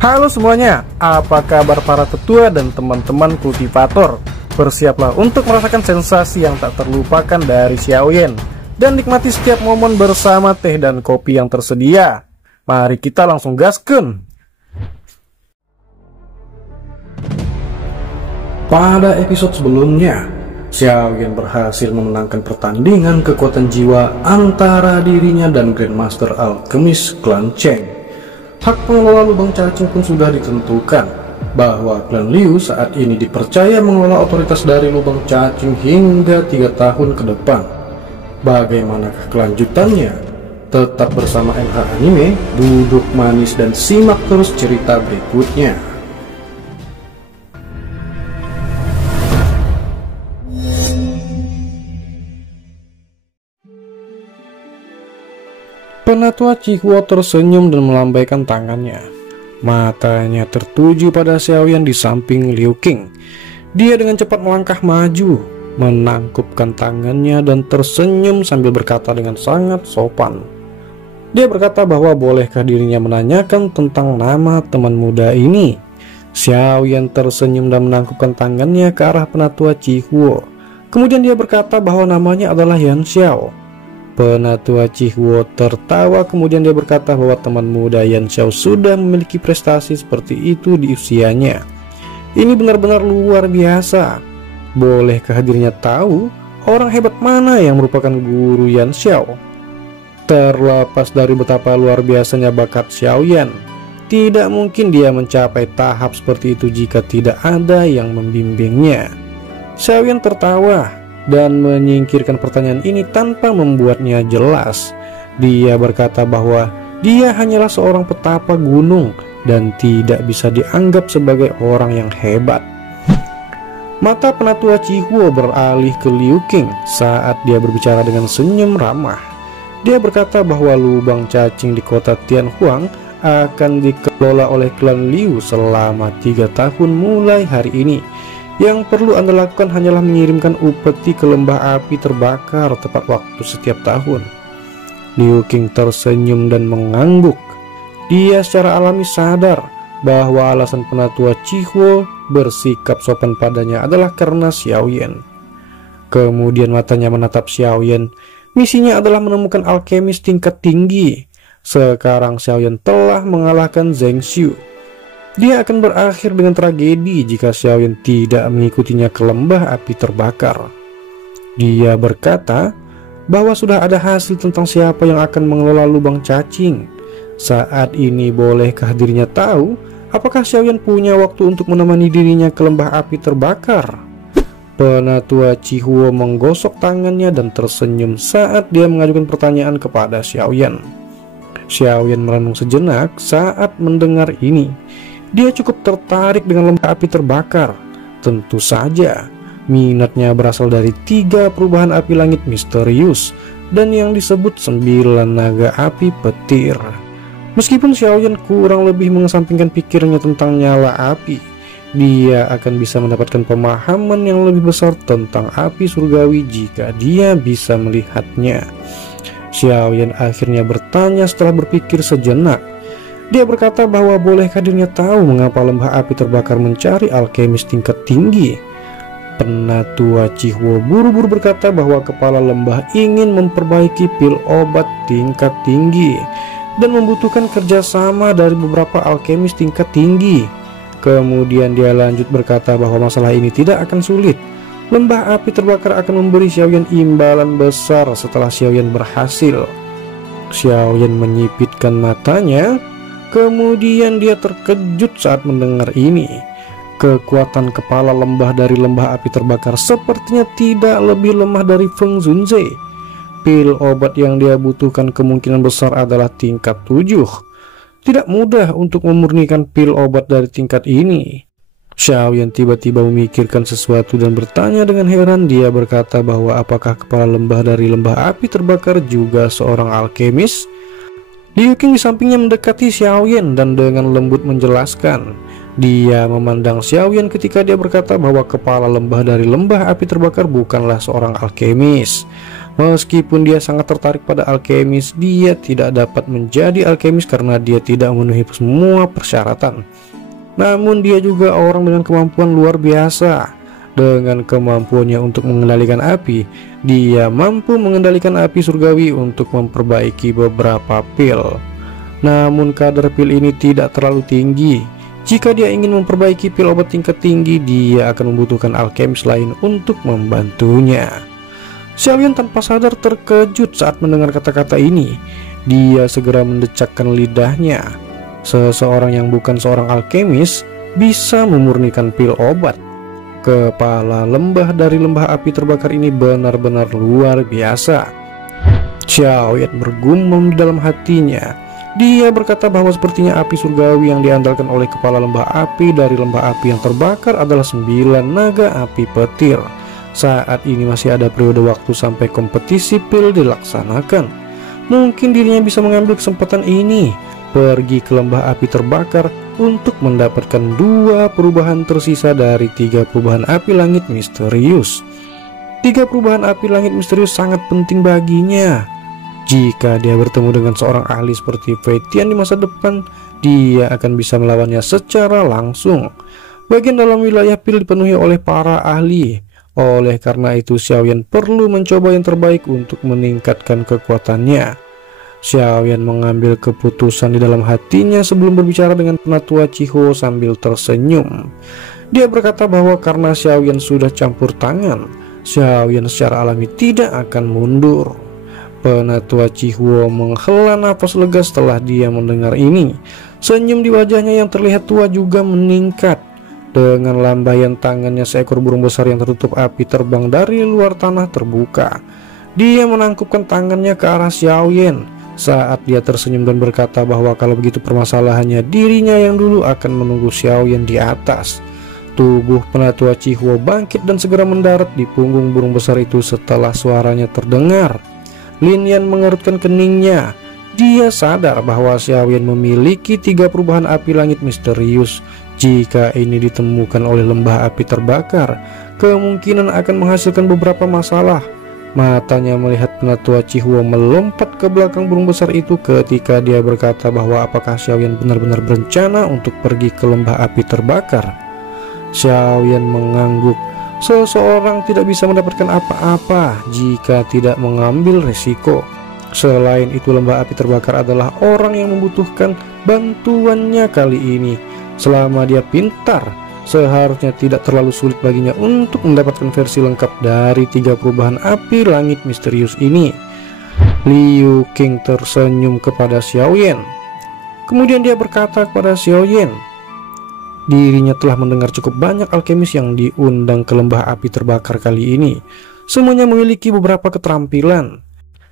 Halo semuanya, apa kabar para tetua dan teman-teman kultivator? Bersiaplah untuk merasakan sensasi yang tak terlupakan dari Xiaoyan dan nikmati setiap momen bersama teh dan kopi yang tersedia. Mari kita langsung gaskeun. Pada episode sebelumnya, Xiaoyan berhasil memenangkan pertandingan kekuatan jiwa antara dirinya dan Grandmaster Alchemist Klan Cheng. Hak pengelola lubang cacing pun sudah ditentukan, bahwa klan Liu saat ini dipercaya mengelola otoritas dari lubang cacing hingga 3 tahun ke depan. Bagaimanakah kelanjutannya? Tetap bersama NH Anime, duduk manis dan simak terus cerita berikutnya. Penatua Qihua tersenyum dan melambaikan tangannya. Matanya tertuju pada Xiaoyan di samping Liu Qing. Dia dengan cepat melangkah maju, menangkupkan tangannya dan tersenyum sambil berkata dengan sangat sopan. Dia berkata bahwa bolehkah dirinya menanyakan tentang nama teman muda ini. Xiaoyan tersenyum dan menangkupkan tangannya ke arah Penatua Qihua. Kemudian dia berkata bahwa namanya adalah Yan Xiao. Penatua Qihua tertawa, kemudian dia berkata bahwa teman muda Yan Xiao sudah memiliki prestasi seperti itu di usianya. Ini benar-benar luar biasa. Bolehkah dirinya tahu orang hebat mana yang merupakan guru Yan Xiao? Terlepas dari betapa luar biasanya bakat Xiaoyan, tidak mungkin dia mencapai tahap seperti itu jika tidak ada yang membimbingnya. Xiaoyan tertawa dan menyingkirkan pertanyaan ini tanpa membuatnya jelas. Dia berkata bahwa dia hanyalah seorang petapa gunung dan tidak bisa dianggap sebagai orang yang hebat. Mata Penatua Qihua beralih ke Liu Qing saat dia berbicara dengan senyum ramah. Dia berkata bahwa lubang cacing di kota Tianhuang akan dikelola oleh klan Liu selama 3 tahun mulai hari ini. Yang perlu Anda lakukan hanyalah mengirimkan upeti ke lembah api terbakar tepat waktu setiap tahun. Liu Qing tersenyum dan mengangguk. Dia secara alami sadar bahwa alasan Penatua Qihua bersikap sopan padanya adalah karena Xiaoyan. Kemudian matanya menatap Xiaoyan. Misinya adalah menemukan alkemis tingkat tinggi. Sekarang Xiaoyan telah mengalahkan Zheng Xiu. Dia akan berakhir dengan tragedi jika Xiaoyan tidak mengikutinya ke lembah api terbakar. Dia berkata bahwa sudah ada hasil tentang siapa yang akan mengelola lubang cacing. Saat ini bolehkah dirinya tahu apakah Xiaoyan punya waktu untuk menemani dirinya ke lembah api terbakar? Penatua Qihua menggosok tangannya dan tersenyum saat dia mengajukan pertanyaan kepada Xiaoyan. Xiaoyan merenung sejenak saat mendengar ini. Dia cukup tertarik dengan lembah api terbakar. Tentu saja, minatnya berasal dari 3 perubahan api langit misterius dan yang disebut 9 naga api petir. Meskipun Xiaoyan kurang lebih mengesampingkan pikirnya tentang nyala api, dia akan bisa mendapatkan pemahaman yang lebih besar tentang api surgawi jika dia bisa melihatnya. Xiaoyan akhirnya bertanya setelah berpikir sejenak. Dia berkata bahwa bolehkah dirinya tahu mengapa lembah api terbakar mencari alkemis tingkat tinggi. Penatua Qihua buru-buru berkata bahwa kepala lembah ingin memperbaiki pil obat tingkat tinggi dan membutuhkan kerjasama dari beberapa alkemis tingkat tinggi. Kemudian dia lanjut berkata bahwa masalah ini tidak akan sulit. Lembah api terbakar akan memberi Xiaoyan imbalan besar setelah Xiaoyan berhasil. Xiaoyan menyipitkan matanya. Kemudian dia terkejut saat mendengar ini. Kekuatan kepala lembah dari lembah api terbakar sepertinya tidak lebih lemah dari Feng Zunze. Pil obat yang dia butuhkan kemungkinan besar adalah tingkat 7. Tidak mudah untuk memurnikan pil obat dari tingkat ini. Xiaoyan tiba-tiba memikirkan sesuatu dan bertanya dengan heran. Dia berkata bahwa apakah kepala lembah dari lembah api terbakar juga seorang alkemis? Liu Qing di sampingnya mendekati Xiaoyan dan dengan lembut menjelaskan. Dia memandang Xiaoyan ketika dia berkata bahwa kepala lembah dari lembah api terbakar bukanlah seorang alkemis. Meskipun dia sangat tertarik pada alkemis, dia tidak dapat menjadi alkemis karena dia tidak memenuhi semua persyaratan. Namun dia juga orang dengan kemampuan luar biasa. Dengan kemampuannya untuk mengendalikan api, dia mampu mengendalikan api surgawi untuk memperbaiki beberapa pil. Namun kadar pil ini tidak terlalu tinggi. Jika dia ingin memperbaiki pil obat tingkat tinggi, dia akan membutuhkan alkemis lain untuk membantunya. Xiaoyan tanpa sadar terkejut saat mendengar kata-kata ini. Dia segera mendecakkan lidahnya. Seseorang yang bukan seorang alkemis bisa memurnikan pil obat. Kepala lembah dari lembah api terbakar ini benar-benar luar biasa. Xiaoyan bergumam di dalam hatinya. Dia berkata bahwa sepertinya api surgawi yang diandalkan oleh kepala lembah api dari lembah api yang terbakar adalah 9 naga api petir. Saat ini masih ada periode waktu sampai kompetisi pil dilaksanakan. Mungkin dirinya bisa mengambil kesempatan ini, pergi ke lembah api terbakar untuk mendapatkan 2 perubahan tersisa dari 3 perubahan api langit misterius. 3 perubahan api langit misterius sangat penting baginya. Jika dia bertemu dengan seorang ahli seperti Fei Tian di masa depan, dia akan bisa melawannya secara langsung. Bagian dalam wilayah pil dipenuhi oleh para ahli. Oleh karena itu, Xiaoyan perlu mencoba yang terbaik untuk meningkatkan kekuatannya. Xiaoyan mengambil keputusan di dalam hatinya sebelum berbicara dengan penatua Chihuo sambil tersenyum. Dia berkata bahwa karena Xiaoyan sudah campur tangan, Xiaoyan secara alami tidak akan mundur. Penatua Chihuo menghela nafas lega setelah dia mendengar ini. Senyum di wajahnya yang terlihat tua juga meningkat. Dengan lambaian tangannya, seekor burung besar yang tertutup api terbang dari luar tanah terbuka. Dia menangkupkan tangannya ke arah Xiaoyan saat dia tersenyum dan berkata bahwa kalau begitu permasalahannya, dirinya yang dulu akan menunggu Xiaoyan di atas. Tubuh penatua Chihuo bangkit dan segera mendarat di punggung burung besar itu setelah suaranya terdengar. Lin Yan mengerutkan keningnya. Dia sadar bahwa Xiaoyan memiliki 3 perubahan api langit misterius. Jika ini ditemukan oleh lembah api terbakar, kemungkinan akan menghasilkan beberapa masalah. Matanya melihat penatua Chihuo melompat ke belakang burung besar itu ketika dia berkata bahwa apakah Xiaoyan benar-benar berencana untuk pergi ke lembah api terbakar. Xiaoyan mengangguk. Seseorang tidak bisa mendapatkan apa-apa jika tidak mengambil resiko. Selain itu, lembah api terbakar adalah orang yang membutuhkan bantuannya kali ini. Selama dia pintar, seharusnya tidak terlalu sulit baginya untuk mendapatkan versi lengkap dari 3 perubahan api langit misterius ini. Liu Qing tersenyum kepada Xiaoyan. Kemudian dia berkata kepada Xiaoyan, dirinya telah mendengar cukup banyak alkemis yang diundang ke lembah api terbakar kali ini. Semuanya memiliki beberapa keterampilan.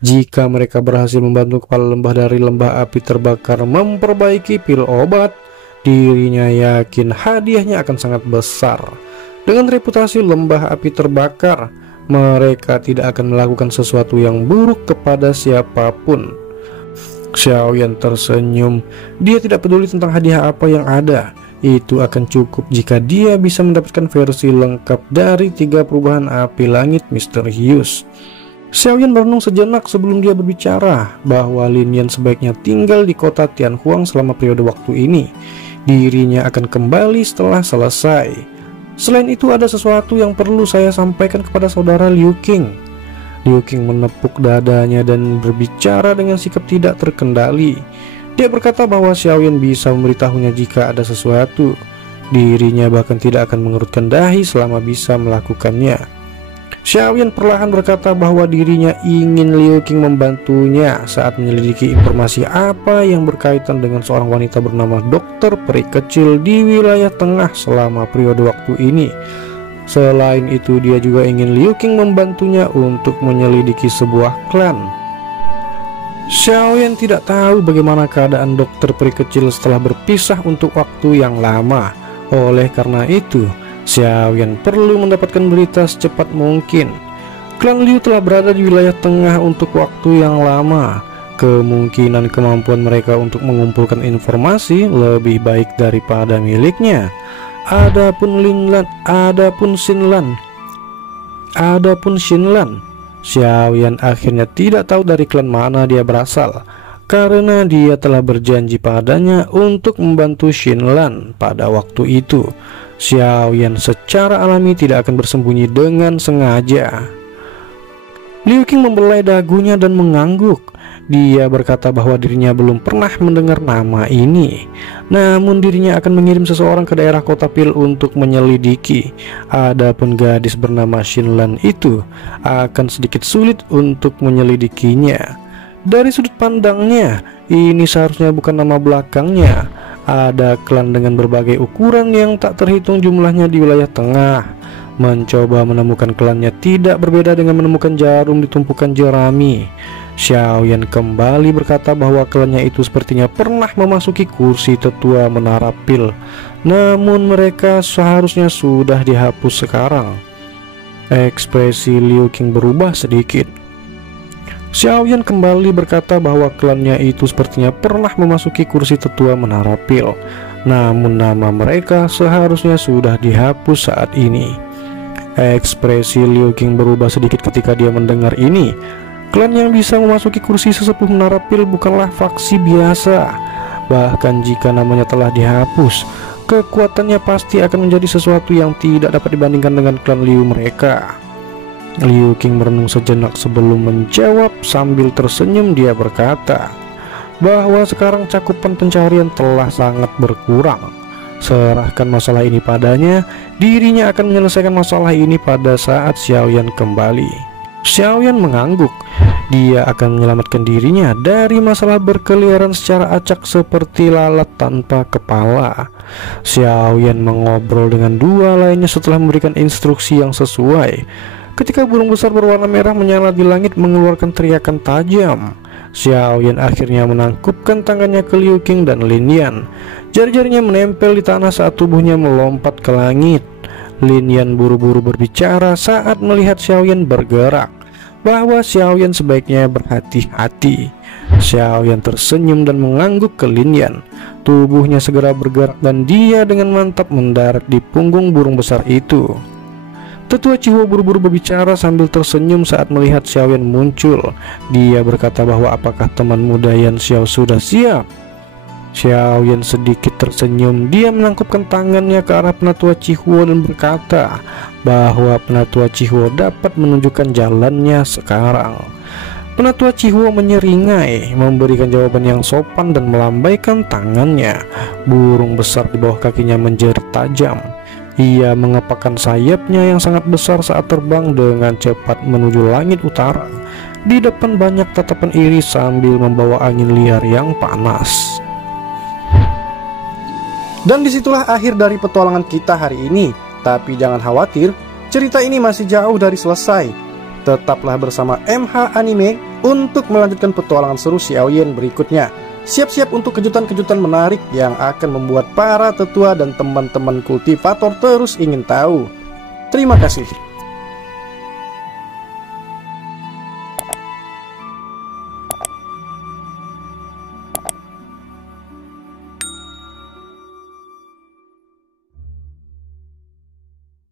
Jika mereka berhasil membantu kepala lembah dari lembah api terbakar memperbaiki pil obat, dirinya yakin hadiahnya akan sangat besar. Dengan reputasi lembah api terbakar, mereka tidak akan melakukan sesuatu yang buruk kepada siapapun. Xiaoyan tersenyum. Dia tidak peduli tentang hadiah apa yang ada. Itu akan cukup jika dia bisa mendapatkan versi lengkap dari 3 perubahan api langit misterius. Xiaoyan merenung sejenak sebelum dia berbicara bahwa Lin Yan sebaiknya tinggal di kota Tianhuang selama periode waktu ini. Dirinya akan kembali setelah selesai. Selain itu, ada sesuatu yang perlu saya sampaikan kepada saudara Liu Qing. Liu Qing menepuk dadanya dan berbicara dengan sikap tidak terkendali. Dia berkata bahwa Xiaoyan bisa memberitahunya jika ada sesuatu. Dirinya bahkan tidak akan mengerutkan dahi selama bisa melakukannya. Xiaoyan perlahan berkata bahwa dirinya ingin Liu Qing membantunya saat menyelidiki informasi apa yang berkaitan dengan seorang wanita bernama Dokter Peri Kecil di wilayah tengah selama periode waktu ini. Selain itu, dia juga ingin Liu Qing membantunya untuk menyelidiki sebuah klan. Xiaoyan tidak tahu bagaimana keadaan Dokter Peri Kecil setelah berpisah untuk waktu yang lama. Oleh karena itu, Xiaoyan perlu mendapatkan berita secepat mungkin. Klan Liu telah berada di wilayah tengah untuk waktu yang lama. Kemungkinan kemampuan mereka untuk mengumpulkan informasi lebih baik daripada miliknya. Adapun Xinlan Xiaoyan akhirnya tidak tahu dari klan mana dia berasal, karena dia telah berjanji padanya untuk membantu Shinlan pada waktu itu. Xiaoyan secara alami tidak akan bersembunyi dengan sengaja. Liu Qing membelai dagunya dan mengangguk. Dia berkata bahwa dirinya belum pernah mendengar nama ini, namun dirinya akan mengirim seseorang ke daerah kota Pil untuk menyelidiki. Adapun gadis bernama Shinlan itu akan sedikit sulit untuk menyelidikinya. Dari sudut pandangnya, ini seharusnya bukan nama belakangnya. Ada klan dengan berbagai ukuran yang tak terhitung jumlahnya di wilayah tengah. Mencoba menemukan klannya tidak berbeda dengan menemukan jarum di tumpukan jerami. Xiaoyan kembali berkata bahwa klannya itu sepertinya pernah memasuki kursi tetua Menara Pil, namun mereka seharusnya sudah dihapus sekarang. Ekspresi Liu Qing berubah sedikit. Xiaoyan kembali berkata bahwa klannya itu sepertinya pernah memasuki kursi tetua Menara Pil, namun nama mereka seharusnya sudah dihapus saat ini. Ekspresi Liu Qing berubah sedikit ketika dia mendengar ini. Klan yang bisa memasuki kursi sesepuh Menara Pil bukanlah faksi biasa. Bahkan jika namanya telah dihapus, kekuatannya pasti akan menjadi sesuatu yang tidak dapat dibandingkan dengan klan Liu mereka. Liu Qing merenung sejenak sebelum menjawab. Sambil tersenyum dia berkata bahwa sekarang cakupan pencarian telah sangat berkurang. Serahkan masalah ini padanya, dirinya akan menyelesaikan masalah ini pada saat Xiaoyan kembali. Xiaoyan mengangguk. Dia akan menyelamatkan dirinya dari masalah berkeliaran secara acak seperti lalat tanpa kepala. Xiaoyan mengobrol dengan dua lainnya setelah memberikan instruksi yang sesuai. Ketika burung besar berwarna merah menyala di langit mengeluarkan teriakan tajam, Xiaoyan akhirnya menangkupkan tangannya ke Liu Qing dan Lin Yan. Jari-jarinya menempel di tanah saat tubuhnya melompat ke langit. Lin Yan buru-buru berbicara saat melihat Xiaoyan bergerak, bahwa Xiaoyan sebaiknya berhati-hati. Xiaoyan tersenyum dan mengangguk ke Lin Yan. Tubuhnya segera bergerak dan dia dengan mantap mendarat di punggung burung besar itu. Tetua Chihuo buru-buru berbicara sambil tersenyum saat melihat Xiaoyan muncul. Dia berkata bahwa apakah teman muda Yan Xiao sudah siap? Xiaoyan sedikit tersenyum. Dia menangkupkan tangannya ke arah Penatua Chihuo dan berkata bahwa Penatua Chihuo dapat menunjukkan jalannya sekarang. Penatua Chihuo menyeringai, memberikan jawaban yang sopan dan melambaikan tangannya. Burung besar di bawah kakinya menjerit tajam. Ia mengepakkan sayapnya yang sangat besar saat terbang dengan cepat menuju langit utara. Di depan banyak tatapan iri sambil membawa angin liar yang panas. Dan disitulah akhir dari petualangan kita hari ini. Tapi jangan khawatir, cerita ini masih jauh dari selesai. Tetaplah bersama MH Anime untuk melanjutkan petualangan seru Xiaoyan berikutnya. Siap-siap untuk kejutan-kejutan menarik yang akan membuat para tetua dan teman-teman kultivator terus ingin tahu. Terima kasih.